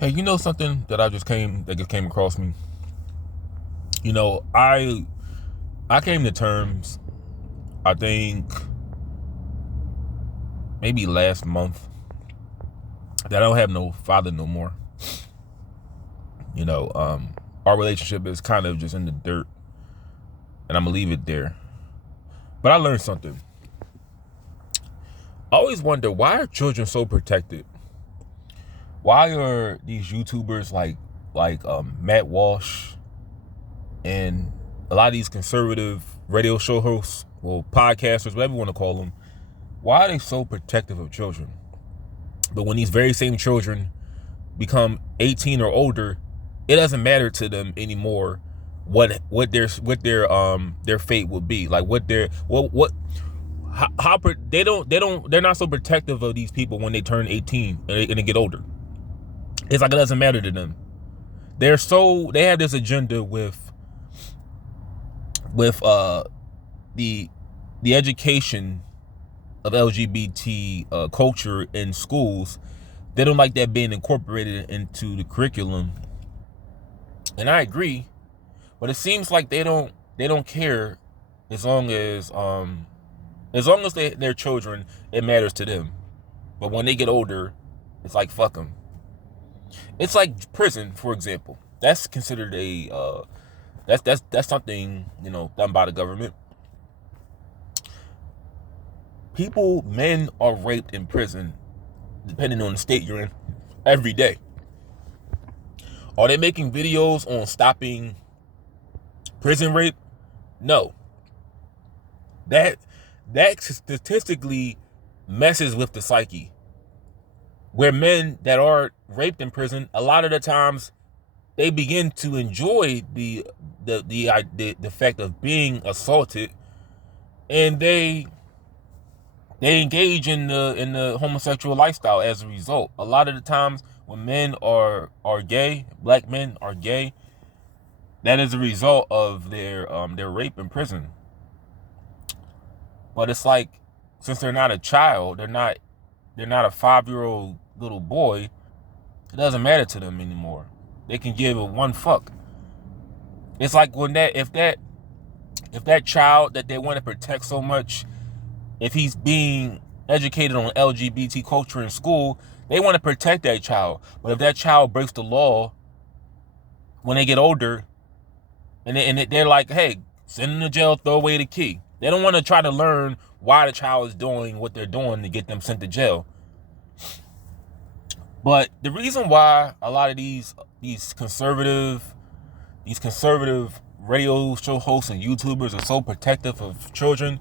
Hey, you know something that just came across me? You know, I came to terms, I think maybe last month, that I don't have no father no more. You know, our relationship is kind of just in the dirt, and I'm gonna leave it there. But I learned something. I always wonder, why are children so protected? Why are these YouTubers like Matt Walsh and a lot of these conservative radio show hosts, well, podcasters, whatever you want to call them, why are they so protective of children? But when these very same children become 18 or older, it doesn't matter to them anymore what their fate will be. Like what their what how they're not so protective of these people when they turn 18 and they get older. It's like it doesn't matter to them. They have this agenda with the education of LGBT culture in schools. They don't like that being incorporated into the curriculum, and I agree. But it seems like they don't care as long as they're children. It matters to them. But when they get older, it's like fuck them. It's like prison, for example. That's considered a that's something, done by the government. Men are raped in prison, depending on the state you're in, every day. Are they making videos on stopping prison rape? No. That that statistically messes with the psyche. Where men that are raped in prison, a lot of the times they begin to enjoy the fact of being assaulted, and they engage in the homosexual lifestyle as a result. A lot of the times when men are gay, black men are gay, that is a result of their rape in prison. But it's like, since they're not a child, they're not a 5-year-old little boy, it doesn't matter to them anymore. They can give a one fuck. It's like when if that child that they want to protect so much, if he's being educated on LGBT culture in school, they want to protect that child. But if that child breaks the law when they get older, and they're like, hey, send them to jail, throw away the key. They don't want to try to learn why the child is doing what they're doing to get them sent to jail. But the reason why a lot of these conservative radio show hosts and YouTubers are so protective of children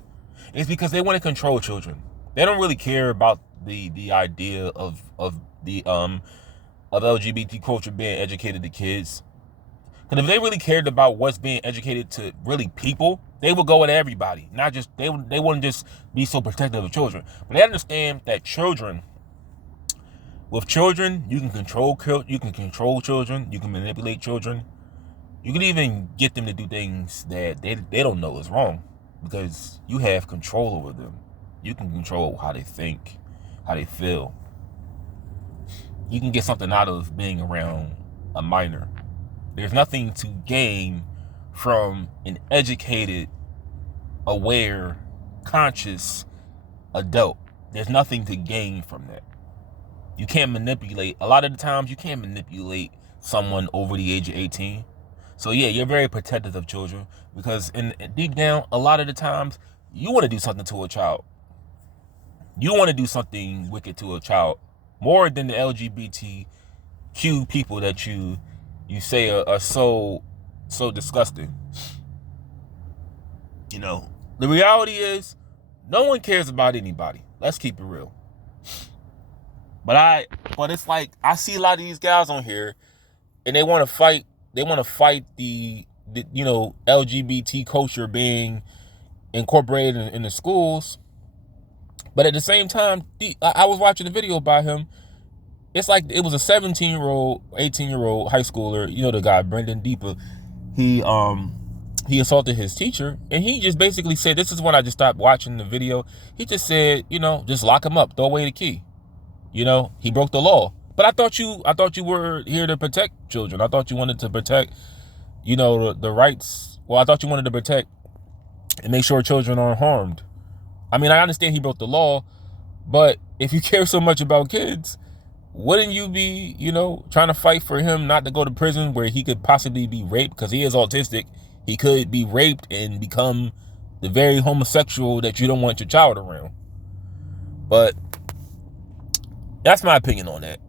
is because they want to control children. They don't really care about the idea of LGBT culture being educated to kids. Because if they really cared about what's being educated to really people, they would go at everybody. Not just they wouldn't just be so protective of children. But they understand that with children, you can control children, you can manipulate children, you can even get them to do things that they don't know is wrong, because you have control over them. You can control how they think, how they feel. You can get something out of being around a minor. There's nothing to gain from an educated, aware, conscious adult. There's nothing to gain from that. You can't manipulate. A lot of the times, you can't manipulate someone over the age of 18. So yeah, you're very protective of children, because deep down, a lot of the times, you want to do something to a child. You want to do something wicked to a child more than the LGBTQ people that you say are so disgusting. The reality is, no one cares about anybody. Let's keep it real. But it's like, I see a lot of these guys on here, and they want to fight. They want to fight the LGBT culture being incorporated in the schools. But at the same time, I was watching a video by him. It's like it was a 17-year-old, 18-year-old high schooler. You know the guy, Brendan Deeper. He assaulted his teacher, and he just basically said, this is when I just stopped watching the video. He just said, just lock him up, throw away the key. He broke the law. But I thought you were here to protect children. I thought you wanted to protect, the rights. Well, I thought you wanted to protect and make sure children aren't harmed. I mean, I understand he broke the law, but if you care so much about kids, wouldn't you be, trying to fight for him not to go to prison where he could possibly be raped because he is autistic? He could be raped and become the very homosexual that you don't want your child around. But that's my opinion on that.